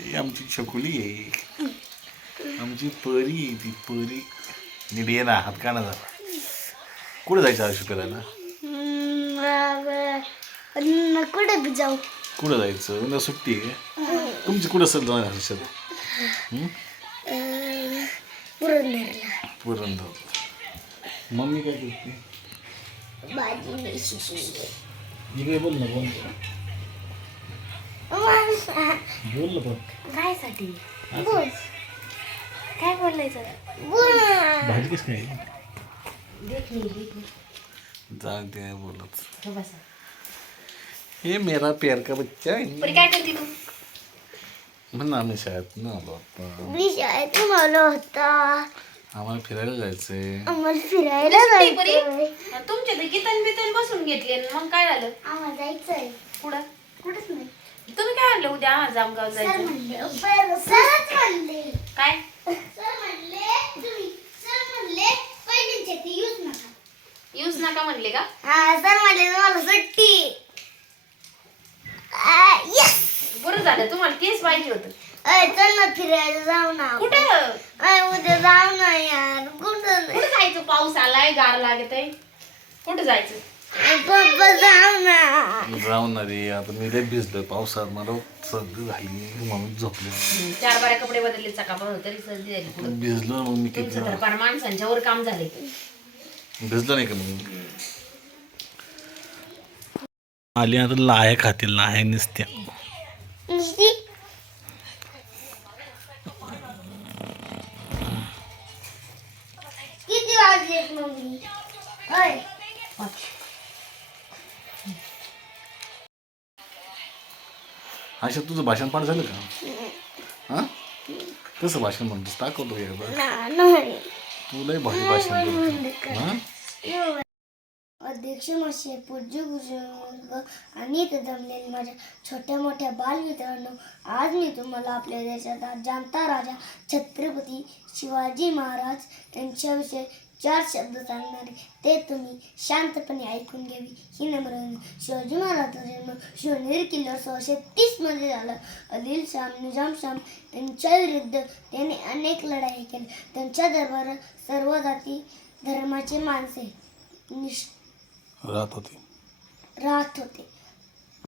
ही आमची छकुली आहे, आमची परी आहे ती परी. नीट ये ना, हात का ना झाला. कुठं जायचं आयुष्य फिरायला? कुठे बी जाऊ. कुठं जायचं? उद्या सुट्टी आहे. तुमची कुठं सर जाणार आयुष्यात? पुरंदरला. पुरंदर. मम्मी काय करते? भाजी नाही शिकली. इकडे बोल ना, बोल बोल पण. कायसाठी बोल. काय बोलायचं? भाजी कस काय? देख नाही. जाऊ दे बोलत. बसा. हे मेरा प्यार का बच्चा आहे. परी काय करते तू? म्हणून आम्ही शाळेत न आलो आता. मी शाळेतून आलो होता. आम्हाला फिरायला जायचंय. आम्हाला फिरायला जायचंय. तुमच्या ते कितन बितन बसून घेतले मग काय झालं? आम्हाला जायचंय. पुढं कुठंच नाही. तुम्ही काय म्हणलं उद्या जामगाव सर जायचं? म्हणले. सरच म्हणले. काय सर म्हणले पहिल्यांच्या ते यूज नका. यूज नका म्हणले का? हा सर म्हणले मला सुट्टी. यस. बरं झालं, तुम्हाला तेच पाहिजे होतं. चल ना फिरायला जाऊ ना. कुठं उद्या जाऊ ना यार. कुठं कुठं जायचं? पाऊस आलाय, गार लागत आहे. कुठं जायचं? पप्पा जाऊ ना. जाऊ ना रे, आता मी लय भिजलोय पावसात, मला सर्दी झाली म्हणून झोपलो. 4 बाऱ्या कपडे बदलले सकाळपासून तरी सर्दी झाली. पुढं भिजलो मग मी किती तुमचं तर फार माणसांच्या वर काम झाले. भिजलो नाही का मग. आली आता लाह्या खातील, लाह्या नुसत्या. नुसती किती वाजलेत मम्मी? होय. अशा तुझं भाषण पाठ झालं का? हा, कसं भाषण म्हणतोस? दाखवतो एकदा. नाही. तू लय भारी भाषण करतो. हा, अध्यक्ष मासे पूज्य गुरुवर्ग आणि इथं जमलेले माझ्या छोट्या मोठ्या बालमित्रांनो, आज मी तुम्हाला आपल्या देशाचा जाणता राजा छत्रपती शिवाजी महाराज यांच्याविषयी 4 शब्द सांगणारे, ते तुम्ही शांतपणे ऐकून घ्यावी ही नम्र विनंती. शिवाजी महाराजांचा जन्म शिवनेरी किल्ल्यावर 1630 मध्ये झाला. आदिलशाह निजामशाह यांच्या विरुद्ध त्याने अनेक लढाई केल्या. त्यांच्या दरबारात सर्व जाती धर्माचे माणसे राहत होते.